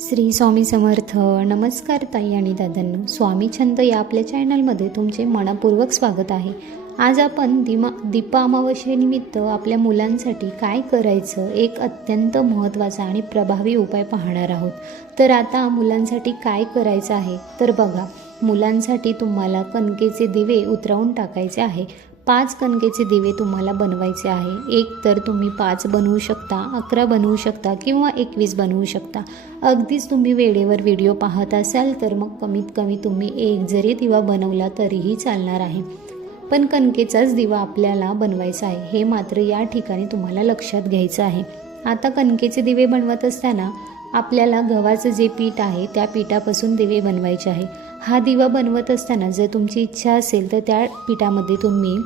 श्री स्वामी समर्थ. नमस्कार ताई आणि दादांनो, स्वामी छंद या आपल्या चॅनलमध्ये तुमचे मनपूर्वक स्वागत आहे. आज आपण दीपा अमावस्येनिमित्त आपल्या मुलांसाठी काय करायचं एक अत्यंत महत्त्वाचा आणि प्रभावी उपाय पाहणार आहोत. तर आता मुलांसाठी काय करायचं आहे तर बघा, मुलांसाठी तुम्हाला कणकेचे दिवे उतरवून टाकायचे आहे. 5 कणकेचे दिवे तुम्हाला बनवायचे आहे. एक तर तुम्ही 5 बनवू शकता, 11 बनवू शकता किंवा 21 बनवू शकता. अगदीच तुम्ही वेळेवर व्हिडिओ पाहत असाल तर मग कमीत कमी तुम्ही एक जरी दिवा बनवला तरीही चालणार आहे. पण कणकेचाच दिवा आपल्याला बनवायचा आहे, हे मात्र या ठिकाणी तुम्हाला लक्षात घ्यायचं आहे. आता कणकेचे दिवे बनवत असताना आपल्याला गव्हाचं जे पीठ आहे त्या पिठापासून दिवे बनवायचे आहे. हा दिवा बनवत असताना जर तुमची इच्छा असेल तर त्या पिठामध्ये तुम्ही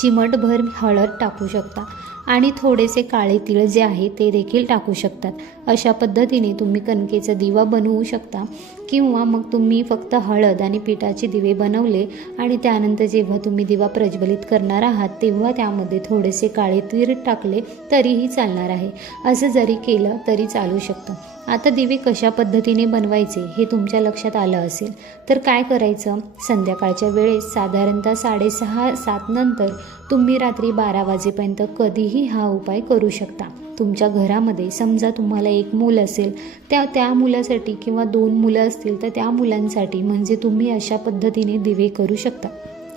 चिमटभर हळद टाकू शकता आणि थोडेसे काळे तीळ जे आहे ते देखील टाकू शकतात. अशा पद्धतीने तुम्ही कणकेचा दिवा बनवू शकता. किंवा मग तुम्ही फक्त हळद आणि पिठाचे दिवे बनवले आणि त्यानंतर जेव्हा तुम्ही दिवा प्रज्वलित करणार आहात तेव्हा त्यामध्ये थोडेसे काळे तीळ टाकले तरीही चालणार आहे. असं जरी केलं तरी चालू शकतं. आता दिवे कशा पद्धतीने बनवायचे हे तुमच्या लक्षात आलं असेल तर काय करायचं, संध्याकाळच्या वेळेस साधारणतः 6:30-7 नंतर तुम्ही रात्री 12 वाजेपर्यंत कधीही हा उपाय करू शकता. तुमच्या घरामध्ये समजा तुम्हाला एक मूल असेल त्या मुलासाठी किंवा 2 मुलं असतील तर त्या मुलांसाठी म्हणजे तुम्ही अशा पद्धतीने दिवे करू शकता.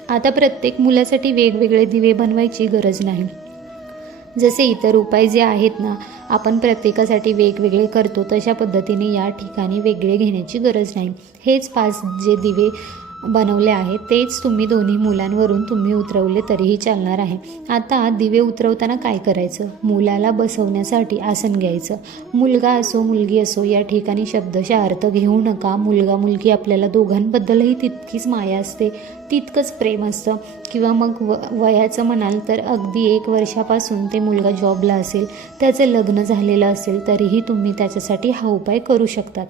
आता प्रत्येक मुलासाठी वेगवेगळे दिवे बनवायची गरज नाही. जसे इतर उपाय जे आहेत ना आपण प्रत्येकासाठी वेगवेगळे करतो तशा पद्धतीने या ठिकाणी वेगळे घेण्याची गरज नाही. हेच 5 जे दिवे बनवले आहेत तेच तुम्ही दोन्ही मुलांवरून तुम्ही उतरवले तरीही चालणार आहे. आता दिवे उतरवताना काय करायचं, मुलाला बसवण्यासाठी आसन घ्यायचं. मुलगा असो मुलगी असो या ठिकाणी शब्दशः अर्थ घेऊ नका. मुलगा मुलगी आपल्याला दोघांबद्दलही तितकीच माया असते, तितकंच प्रेम असतं. किंवा मग वयाचं म्हणाल तर अगदी 1 वर्षापासून ते मुलगा जॉबला असेल, त्याचं लग्न झालेलं असेल तरीही तुम्ही त्याच्यासाठी हा उपाय करू शकतात.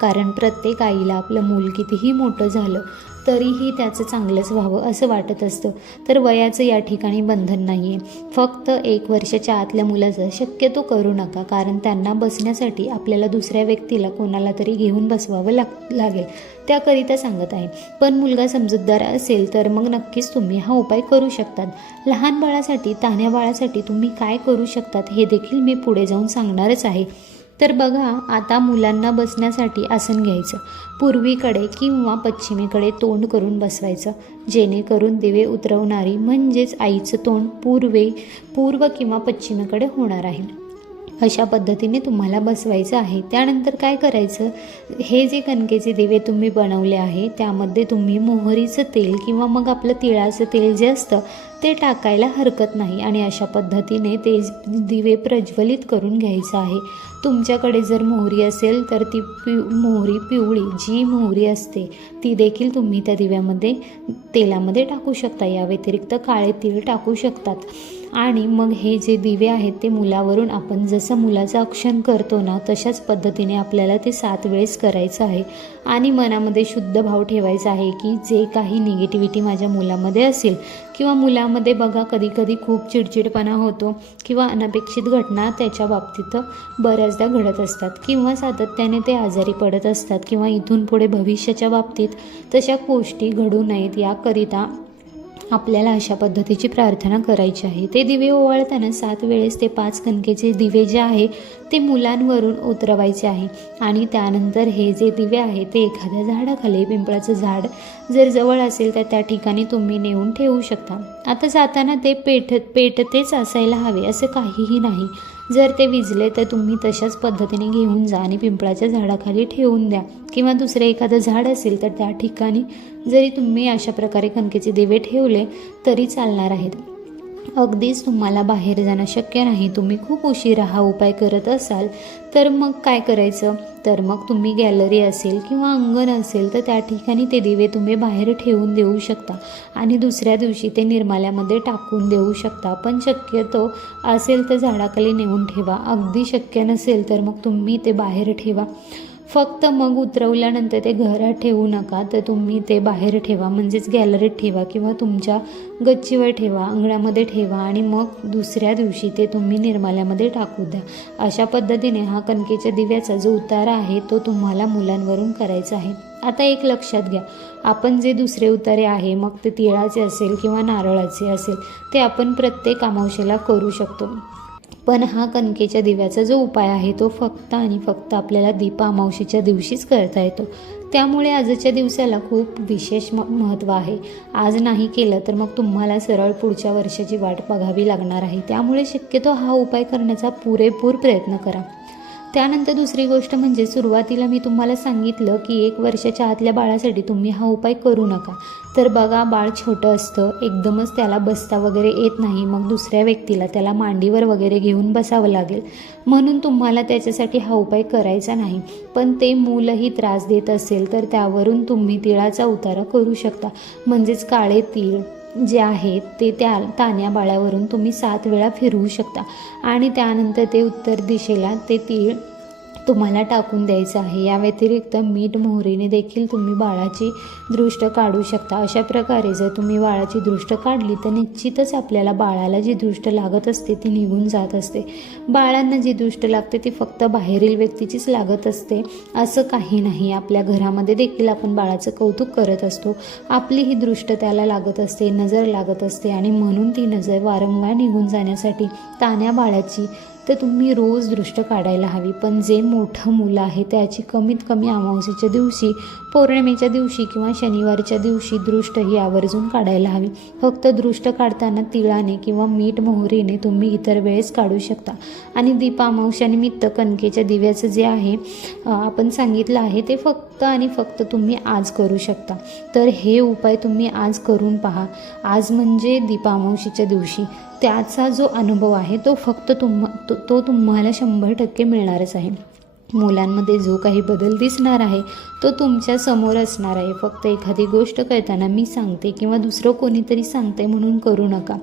कारण प्रत्येक आईला आपलं मूल कितीही मोठं झालं तरीही त्याचं चांगलंच व्हावं असं वाटत असतं. तर वयाचं या ठिकाणी बंधन नाही आहे. फक्त 1 वर्षाच्या आतल्या मुलाचं शक्यतो करू नका, कारण त्यांना बसण्यासाठी आपल्याला दुसऱ्या व्यक्तीला कोणाला तरी घेऊन बसवावं लागेल, त्याकरिता सांगत आहे. पण मुलगा समजूतदार असेल तर मग नक्कीच तुम्ही हा उपाय करू शकतात. लहान बाळासाठी, तान्ह्या बाळासाठी तुम्ही काय करू शकतात हे देखील मी पुढे जाऊन सांगणारच आहे. तर बघा, आता मुलांना बसण्यासाठी आसन घ्यायचं. पूर्वीकडे किंवा पश्चिमेकडे तोंड करून बसवायचं, जेणेकरून दिवे उतरवणारी म्हणजेच आईचं तोंड पूर्व किंवा पश्चिमेकडे होणार आहे. अशा पद्धतीने तुम्हाला बसवायचं आहे. त्यानंतर काय करायचं, हे जे कणकेचे दिवे तुम्ही बनवले आहे त्यामध्ये तुम्ही मोहरीचं तेल किंवा मग आपलं तिळाचं तेल जे असतं ते टाकायला हरकत नाही. आणि अशा पद्धतीने ते दिवे प्रज्वलित करून घ्यायचं आहे. तुमच्याकडे जर मोहरी असेल तर ती मोहरी पिवळी जी मोहरी असते ती देखील तुम्ही त्या दिव्यामध्ये तेलामध्ये टाकू शकता. या व्यतिरिक्त काळे तीळ टाकू शकतात. आणि मग हे जे दिवे आहेत ते मुलावरून आपण जसं मुलाचं औक्षण करतो ना तशाच पद्धतीने आपल्याला ते 7 वेळेस करायचं आहे. आणि मनामध्ये शुद्ध भाव ठेवायचा आहे की जे काही निगेटिव्हिटी माझ्या मुलामध्ये असेल किंवा मुलामध्ये बघा कधी कधी खूप चिडचिडपणा होतो किंवा अनपेक्षित घटना त्याच्या बाबतीत बऱ्याचदा घडत असतात किंवा सातत्याने ते आजारी पडत असतात किंवा इथून पुढे भविष्याच्या बाबतीत तशा गोष्टी घडू नयेत याकरिता आपल्याला अशा पद्धतीची प्रार्थना करायची आहे. ते दिवे ओवाळताना 7 वेळेस ते 5 कणकेचे दिवे जे आहे ते मुलांवरून उतरवायचे आहे. आणि त्यानंतर हे जे दिवे आहे ते एखाद्या झाडाखाली, पिंपळाचं झाड जर जवळ असेल तर त्या ठिकाणी तुम्ही नेऊन ठेवू शकता. आता जाताना ते पेटतेच असायला हवे असं काहीही नाही. जर ते विजले तर तुम्ही तशाच पद्धतीने घेऊन जा आणि पिंपळाच्या झाडाखाली ठेवून द्या. किंवा दुसरे एखादं झाड असेल तर त्या ठिकाणी जरी तुम्ही अशा प्रकारे कणकेचे दिवे ठेवले तरी चालणार आहेत. अगदीच तुम्हाला बाहेर जाणं शक्य नाही, तुम्ही खूप उशिरा हा उपाय करत असाल तर मग काय करायचं, तर मग तुम्ही गॅलरी असेल किंवा अंगण असेल तर त्या ठिकाणी ते दिवे तुम्ही बाहेर ठेवून देऊ शकता आणि दुसऱ्या दिवशी ते निर्माल्यामध्ये टाकून देऊ शकता. पण शक्यतो असेल तर झाडाखाली नेऊन ठेवा. अगदी शक्य नसेल तर मग तुम्ही ते बाहेर ठेवा. फक्त मग उतरवल्यानंतर ते घरात ठेवू नका, तर तुम्ही ते बाहेर ठेवा, म्हणजेच गॅलरीत ठेवा किंवा तुमच्या गच्चीवर ठेवा, अंगणामध्ये ठेवा आणि मग दुसऱ्या दिवशी ते तुम्ही निर्माल्यामध्ये टाकू द्या. अशा पद्धतीने हा कणकेच्या दिव्याचा जो उतारा आहे तो तुम्हाला मुलांवरून करायचा आहे. आता एक लक्षात घ्या, आपण जे दुसरे उतारे आहे, मग ते तिळाचे असेल किंवा नारळाचे असेल, ते आपण प्रत्येक अमावस्येला करू शकतो. पण हा कणकेच्या दिव्याचा जो उपाय आहे तो फक्त आणि फक्त आपल्याला दीप अमावस्येच्या दिवशीच करता येतो. त्यामुळे आजच्या दिवसाला खूप विशेष महत्त्व आहे. आज नाही केलं तर मग तुम्हाला सरळ पुढच्या वर्षाची वाट बघावी लागणार आहे. त्यामुळे शक्यतो हा उपाय करण्याचा पुरेपूर प्रयत्न करा. त्यानंतर दुसरी गोष्ट म्हणजे सुरुवातीला मी तुम्हाला सांगितलं की 1 वर्षाच्या आतल्या बाळासाठी तुम्ही हा उपाय करू नका. तर बघा, बाळ छोटं असतं, एकदमच त्याला बसता वगैरे येत नाही, मग दुसऱ्या व्यक्तीला त्याला मांडीवर वगैरे घेऊन बसावं लागेल, म्हणून तुम्हाला त्याच्यासाठी हा उपाय करायचा नाही. पण ते मूलही त्रास देत असेल तर त्यावरून तुम्ही तिळाचा उतारा करू शकता. म्हणजेच काळे तीळ जे आहेत ते त्या तान्या बाळावरून तुम्ही 7 वेळा फिरवू शकता आणि त्यानंतर ते उत्तर दिशेला ते तीळ तुम्हाला टाकून द्यायचं आहे. या व्यतिरिक्त मीठ मोहरीने देखील तुम्ही बाळाची दृष्ट काढू शकता. अशा प्रकारे जर तुम्ही बाळाची दृष्ट काढली तर निश्चितच आपल्याला बाळाला जी दृष्ट लागत असते ती निघून जात असते. बाळांना जी दृष्ट लागते ती फक्त बाहेरील व्यक्तीचीच लागत असते असं काही नाही. आपल्या घरामध्ये देखील आपण बाळाचं कौतुक करत असतो, आपली ही दृष्ट त्याला लागत असते, नजर लागत असते आणि म्हणून ती नजर वारंवार निघून जाण्यासाठी तान्या बाळाची तर तुम्ही रोज दृष्ट काढायला हवी. पण जे मोठं मुलं आहे त्याची कमीत कमी अमावस्येच्या दिवशी, पौर्णिमेच्या दिवशी किंवा शनिवारच्या दिवशी दृष्ट ही आवर्जून काढायला हवी. फक्त दृष्ट काढताना तिळाने किंवा मीठ मोहरीने तुम्ही इतर वेळेस काढू शकता. आणि दीप अमावस्यानिमित्त कणकेच्या दिव्याचं जे आहे आपण सांगितलं आहे ते फक्त आणि फक्त तुम्ही आज करू शकता. तर हे उपाय तुम्ही आज करून पहा. आज म्हणजे दीप अमावस्येच्या दिवशी त्याचा जो अनुभव आहे तो फक्त तुम्हाला 100% मिळणारच आहे. मुलांमध्ये जो काही बदल दिसणार आहे तो तुमच्या समोर असणार आहे. फक्त एखादी गोष्ट करताना मी सांगते किंवा दुसरं कोणीतरी सांगते म्हणून करू नका.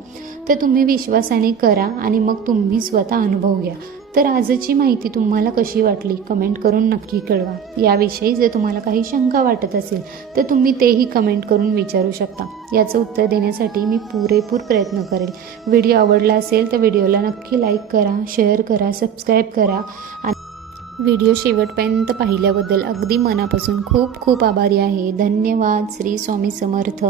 तर तुम्ही विश्वासाने करा आणि मग तुम्ही स्वतः अनुभव घ्या. तर आजची माहिती तुम्हाला कशी वाटली कमेंट करून नक्की कळवा. याविषयी जर तुम्हाला काही शंका वाटत असेल तर तुम्ही तेही कमेंट करून विचारू शकता. याचं उत्तर देण्यासाठी मी पुरेपूर प्रयत्न करेल. व्हिडिओ आवडला असेल तर व्हिडिओला नक्की लाईक करा, शेअर करा, सबस्क्राईब करा आणि व्हिडिओ शेवटपर्यंत पाहिल्याबद्दल अगदी मनापासून खूप खूप आभारी आहे. धन्यवाद. श्री स्वामी समर्थ.